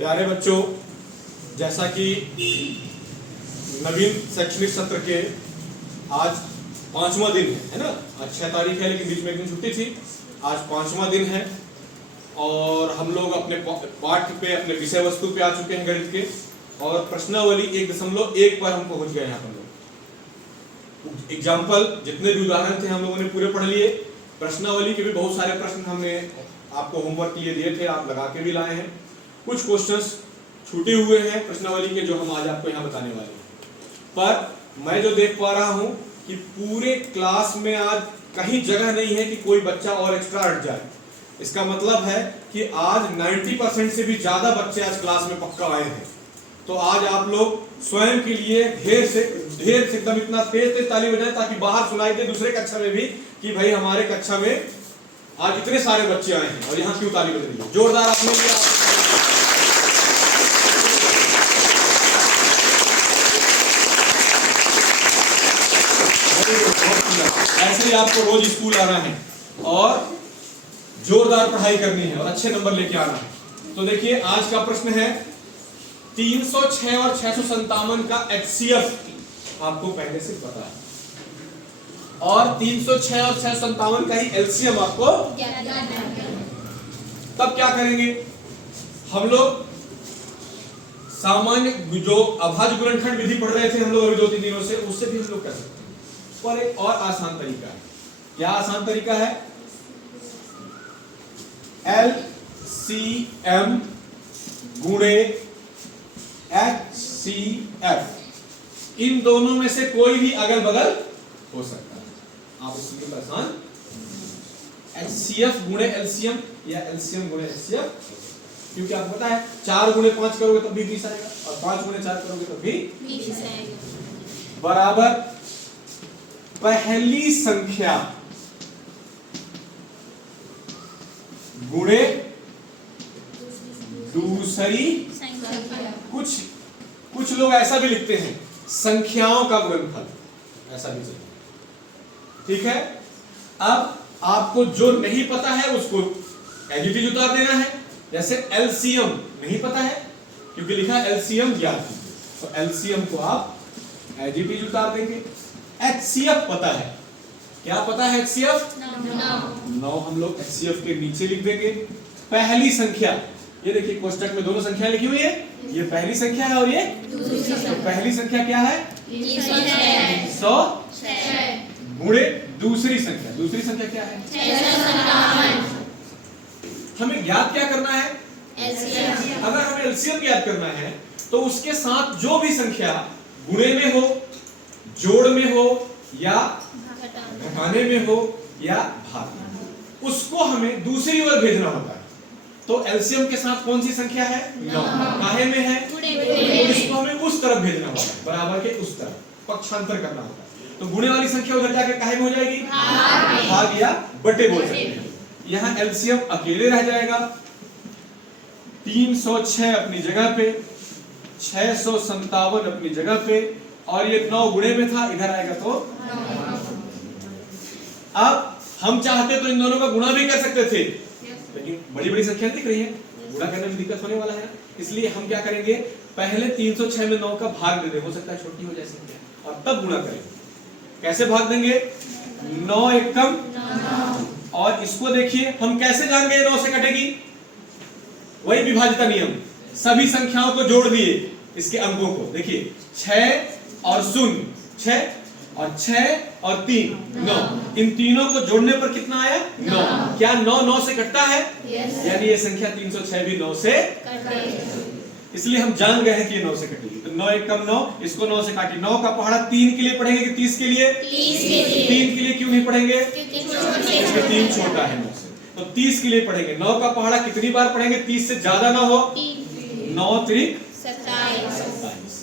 प्यारे बच्चों, जैसा कि नवीन शैक्षणिक सत्र के आज 5वां दिन है ना। आज 6 तारीख है, लेकिन बीच में एक दिन छुट्टी थी। आज 5वां दिन है और हम लोग अपने पाठ्य पे, अपने विषय वस्तु पे आ चुके हैं गणित के, और प्रश्नावली 1.1 पर हम पहुंच गए हैं। हम लोग एग्जाम्पल जितने भी उदाहरण थे हम लोगों ने पूरे पढ़ लिए। प्रश्नावली के भी बहुत सारे प्रश्न हमने आपको होमवर्क के लिए दिए थे, आप लगा के भी लाए हैं। कुछ क्वेश्चंस छूटे हुए हैं प्रश्नावली के, जो हम आज आपको यहाँ बताने वाले हैं। पर मैं जो देख पा रहा हूँ कि पूरे क्लास में आज कहीं जगह नहीं है कि कोई बच्चा और एक्स्ट्रा हट जाए। इसका मतलब है कि आज 90% से भी ज्यादा बच्चे आज क्लास में पक्का आए हैं। तो आज आप लोग स्वयं के लिए ढेर से एकदम इतना तेज ताली बजाएं ताकि बाहर सुनाई दे दूसरे कक्षा में भी कि भाई हमारे कक्षा में आज इतने सारे बच्चे आए हैं। और यहाँ क्यों ताली बज रही है? जोरदार अपने लिए। ऐसे ही आपको रोज स्कूल आना है और जोरदार पढ़ाई करनी है और अच्छे नंबर लेके आना है। तो देखिए आज का प्रश्न है 306 और 657 का HCF आपको पहले से पता है, और 306 और 657 का ही LCM आपको। तब क्या करेंगे हम लोग? सामान्य जो अभाज्य गुणनखंड विधि पढ़ रहे थे हम लोग अभी 2-3 दिनों से, उससे भी हम लोग कर सकते हैं। पर एक और आसान तरीका है। क्या आसान तरीका है? LCM गुणे HCF, इन दोनों में से कोई भी अगल बगल हो सकता है। आप इसके आसान HCF गुणे LCM या LCM गुणे HCF, क्योंकि आपको पता है 4 गुणे 5 करोगे तब भी 20 आएगा, और 5 गुणे 4 करोगे तब भी 20 आएगा। बराबर पहली संख्या गुणे दूसरी संख्या। कुछ लोग ऐसा भी लिखते हैं संख्याओं का गुणनफल, ऐसा भी चाहिए। ठीक है, अब आपको जो नहीं पता है उसको एडिटिव उतार देना है। जैसे LCM नहीं पता है क्योंकि लिखा है LCM ज्ञात है, तो LCM को आप एडिटिव उतार देंगे। HCF पता है। क्या पता है HCF? 9 हम लोग HCF के नीचे लिख देंगे। पहली संख्या, ये देखिए कोष्टक में दोनों संख्याएं लिखी हुई है, ये पहली संख्या है और ये दूसरी। तो पहली संख्या क्या है? 306 गुणे दूसरी संख्या। दूसरी संख्या क्या है? 657। हमें ज्ञात क्या करना है? LCM। अगर हमें LCM ज्ञात करना है तो उसके साथ जो भी संख्या गुणे में हो, जोड़ में हो, या घटाने में हो, या भाग में हो, उसको हमें दूसरी ओर भेजना होता है। तो LCM के साथ कौन सी संख्या है? 9। काहे में है? तो इसको हमें उस तरफ भेजना होता है, बराबर के उस तरफ पक्षांतर करना होता है। तो गुणे वाली संख्या उधर जाके काहे में हो जाएगी? भाग या बटे बोल सकते हैं। यहाँ LCM अकेले रह जाएगा। 306 अपनी जगह पे, 657 अपनी जगह पे, और ये 9 गुणे में था, इधर आएगा तो। अब हम चाहते तो इन दोनों का गुणा भी कर सकते थे, लेकिन बड़ी बड़ी संख्या दिख रही है, गुणा करने में दिक्कत होने वाला है। इसलिए हम क्या करेंगे, पहले 306 में 9 का भाग दे दें, हो सकता है छोटी हो जाए संख्या, और तब गुणा करेंगे। कैसे भाग देंगे? 9 एकम 9। और इसको देखिए, हम कैसे जान गए 9 से कटेगी? वही विभाज्यता नियम, सभी संख्याओं को जोड़ दिए, इसके अंकों को देखिए, 6 और 0 6, और 6 और 3 9, इन तीनों को जोड़ने पर कितना आया? 9। क्या 9 से कटता है? यानी ये संख्या 306 भी 9 से कटेगी। इसलिए हम जान गए हैं कि ये 9 से कटेगी। तो 9 एकम 9, इसको 9 से काटिए। 9 का पहाड़ा 3 के लिए पढ़ेंगे कि 30 के लिए? 3 के लिए। क्यों नहीं पढ़ेंगे? क्योंकि 3 छोटा है 9 से। तो 30 के लिए पढ़ेंगे। 9 का पहाड़ा कितनी बार पढ़ेंगे? 30 से ज्यादा ना हो। 9 त्रिक 27।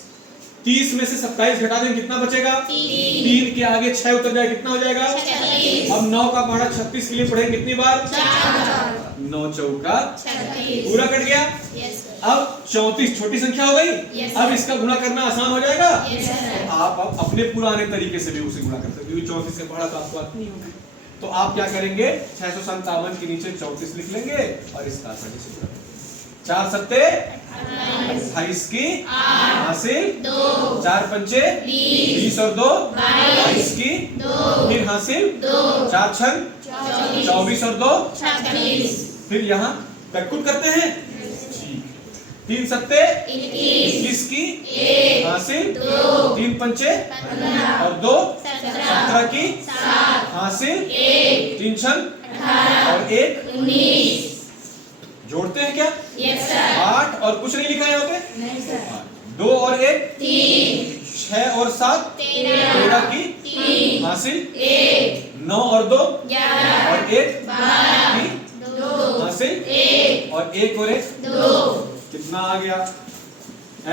30 में से 27 घटा दें, कितना बचेगा? 3 के आगे 6 उतर जाए, कितना हो जाएगा? 36। अब 9 का पहाड़ा 36 के लिए पढ़ेंगे कितनी बार? 4। 9 चौका 36। पूरा कट गया। अब 34 छोटी संख्या हो गई। अब इसका गुणा करना आसान हो जाएगा। आप अब अपने पुराने तरीके से भी उसे गुणा कर सकते हो, 34 से पढ़ा तो आपको आती नहीं होगी। तो आप क्या करेंगे, 657 के नीचे 34 लिख लेंगे और इसका आसानी से गुणा करेंगे। 4 सत्ते 28 की हासिल 4 पंचे 20 और 2 22 की फिर हासिल 4 छंग 24 और 2 फिर यहाँ कटकुट करते हैं। 3 सत्ते 21 की हासिल 3 पंचे और 2 17 की हासिल 3 छंग और 1 19। जोड़ते हैं क्या? Yes sir. 8 और कुछ नहीं लिखा है यहाँ पे? नहीं सर। 2 और 1 3 6 और 7 13 की 3 हासिल 1 9 और 2 11 और 1 12 की 2 हासिल 1 और 1 और 1 2 कितना आ गया?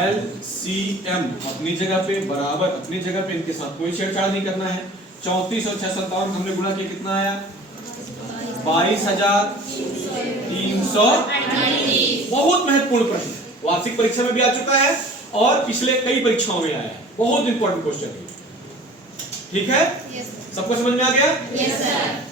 LCM अपनी जगह पे बराबर अपनी जगह पे, इनके साथ कोई छेड़छाड़ नहीं करना है। 34 और 6 57 हमने गुणा किया, कितना आया? 22,338। बहुत महत्वपूर्ण प्रश्न, वार्षिक परीक्षा में भी आ चुका है और पिछले कई परीक्षाओं में आया है। बहुत इंपॉर्टेंट क्वेश्चन है, ठीक है? सबको समझ में आ गया? Yes sir.